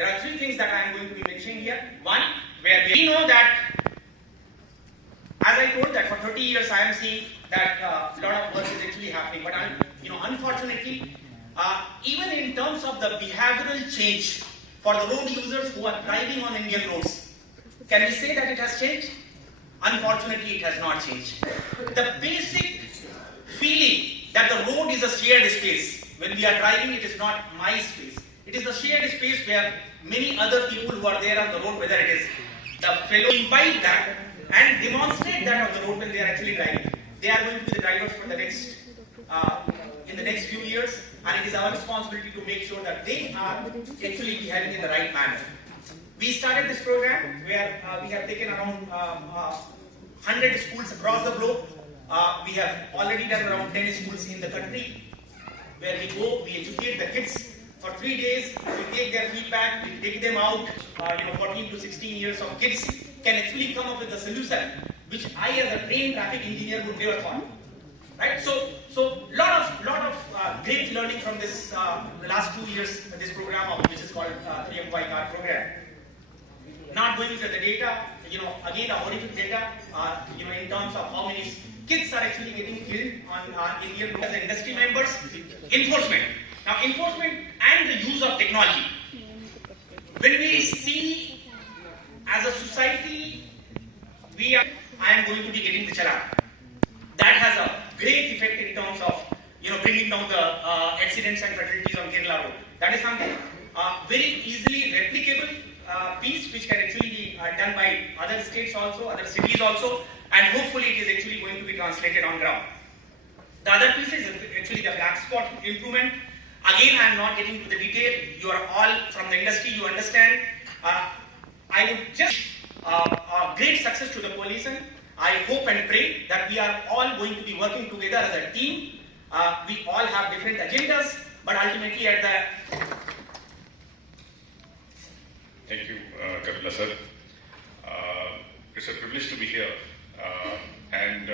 There are three things that I am going to be mentioning here. One, where we know that, as I told, that for 30 years I am seeing that a lot of work is actually happening. But unfortunately, even in terms of the behavioral change for the road users who are driving on Indian roads, can we say that it has changed? Unfortunately, it has not changed. The basic feeling that the road is a shared space. When we are driving, it is not my space. It is a shared space where many other people who are there on the road, whether it is the fellow, invite that and demonstrate that on the road when they are actually driving. They are going to be the drivers for the next, in the next few years, and it is our responsibility to make sure that they are actually behaving in the right manner. We started this program where we have taken around 100 schools across the globe. We have already done around 10 schools in the country, where we go, we educate the kids for 3 days, we take their feedback, we take them out. 14 to 16 years of kids can actually come up with a solution which I, as a trained traffic engineer, would never thought. Right? So lot of great learning from this the last 2 years this program, which is called 3MY card program. Not going into the data, again the horrific data, in terms of how many kids are actually getting killed on Indian roads as industry members. Enforcement. Now, enforcement and the use of technology. When we see as a society, I am going to be getting the challan. That has a great effect in terms of bringing down the accidents and fatalities on Kerala road. That is something very easily replicable piece which can actually be done by other states also, other cities also, and hopefully it is actually going to be translated on ground. The other piece is actually the black spot improvement. Again, I am not getting into the detail. You are all from the industry, you understand. I would just great success to the coalition. I hope and pray that we are all going to be working together as a team. We all have different agendas, but ultimately at the... Thank you, Kapila sir. It's a privilege to be here. And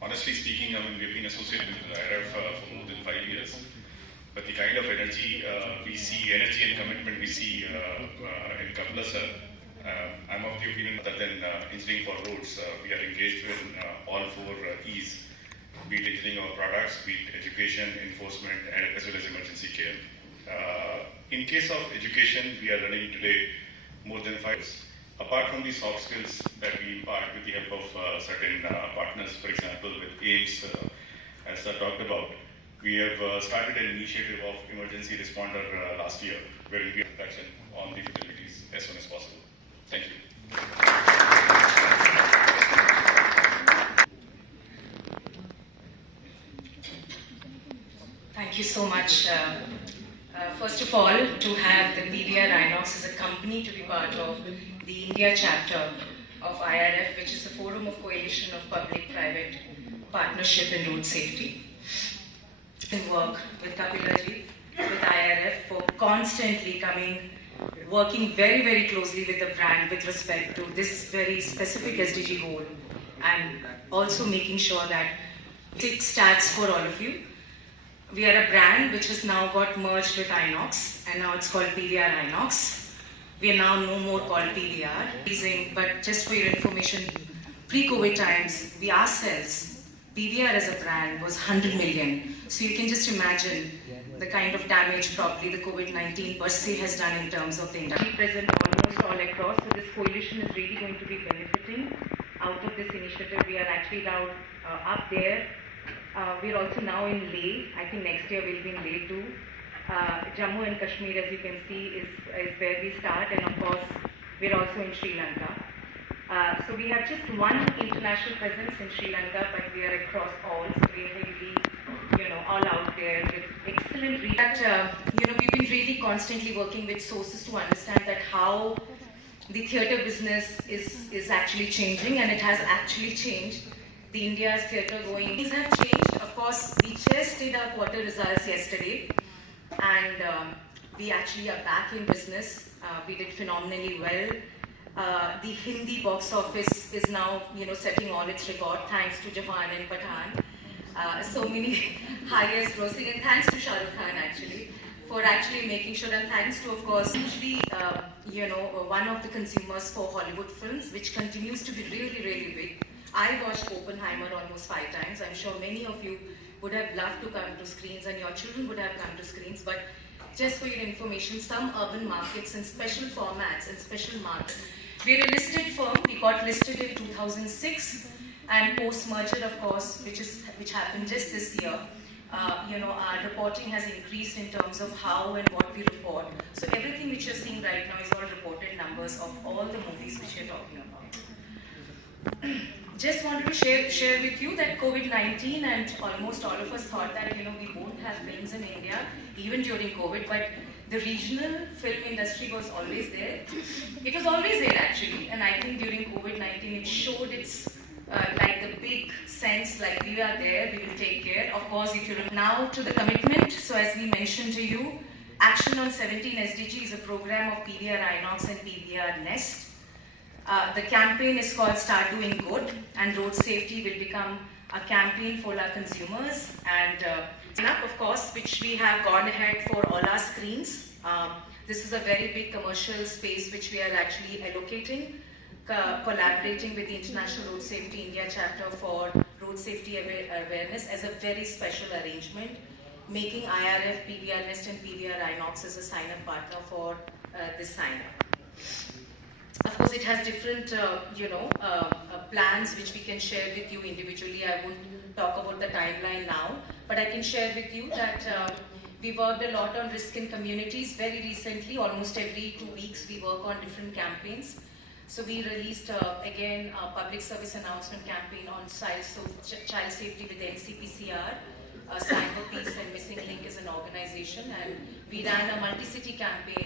honestly speaking, we've been associated with the IRF for more than 5 years. But the kind of energy energy and commitment we see in Kapila sir, I'm of the opinion that than engineering for roads, we are engaged with all 4 E's, be it engineering our products, be it education, enforcement, and as well as emergency care. In case of education, we are running today more than 5 years. Apart from the soft skills that we impart with the help of certain partners, for example, with AIMS, as I talked about, we have started an initiative of emergency responder last year, where we have action on the facilities as soon as possible. Thank you. Thank you so much. First of all, to have the PVR Inox as a company to be part of the India chapter of IRF, which is a forum of coalition of public-private partnership in road safety. And work with Kapilaji, with IRF for constantly working very, very closely with the brand with respect to this very specific SDG goal, and also making sure that 6 stats for all of you. We are a brand which has now got merged with Inox, and now it's called PVR Inox. We are now no more called PVR. But just for your information, pre-COVID times, we ourselves, PVR as a brand was 100 million. So you can just imagine the kind of damage probably the COVID-19 per se has done in terms of the industry. Present almost all across, so this coalition is really going to be benefiting out of this initiative. We are actually now up there. We're also now in Leh. I think next year we'll be in Leh too. Jammu and Kashmir, as you can see, is where we start, and of course we're also in Sri Lanka. So we have just one international presence in Sri Lanka, but we are across all. So we are really, all out there with excellent reach. We've been really constantly working with sources to understand that how the theatre business is actually changing, and it has actually changed. The India's theatre going. Things have changed. Of course, we just did our quarter results yesterday, and we actually are back in business. We did phenomenally well. The Hindi box office is now, setting all its record thanks to Jawan and Pathan. So many highest grossing, and thanks to Shah Rukh Khan actually. for actually making sure, and thanks to, of course, usually, one of the consumers for Hollywood films, which continues to be really, really big. I watched Oppenheimer almost 5 times. I'm sure many of you would have loved to come to screens, and your children would have come to screens, but just for your information, some urban markets and special formats and special markets. We're a listed firm. We got listed in 2006, and post-merger, of course, which happened just this year. Our reporting has increased in terms of how and what we report. So everything which you're seeing right now is all reported numbers of all the movies which you're talking about. Just wanted to share with you that COVID-19, and almost all of us thought that we won't have films in India even during COVID, but the regional film industry was always there. It was always there actually, and I think during COVID-19 it showed its like the big sense, like we are there, we will take care. Of course, if you look now to the commitment, so as we mentioned to you, Action on 17 SDG is a program of PVR Inox and PVR Nest. The campaign is called Start Doing Good, and road safety will become a campaign for our consumers. And of course, which we have gone ahead for all our screens. This is a very big commercial space which we are actually allocating, collaborating with the International Road Safety India chapter for road safety awareness as a very special arrangement, making IRF, PVR Nest and PVR Inox as a sign-up partner for this sign-up. Of course, it has different, plans which we can share with you individually. I won't talk about the timeline now, but I can share with you that we worked a lot on risk in communities. Very recently, almost every 2 weeks, we work on different campaigns. So we released, again, a public service announcement campaign on child safety with NCPCR. Cyber Peace and Missing Link is an organization, and we ran a multi-city campaign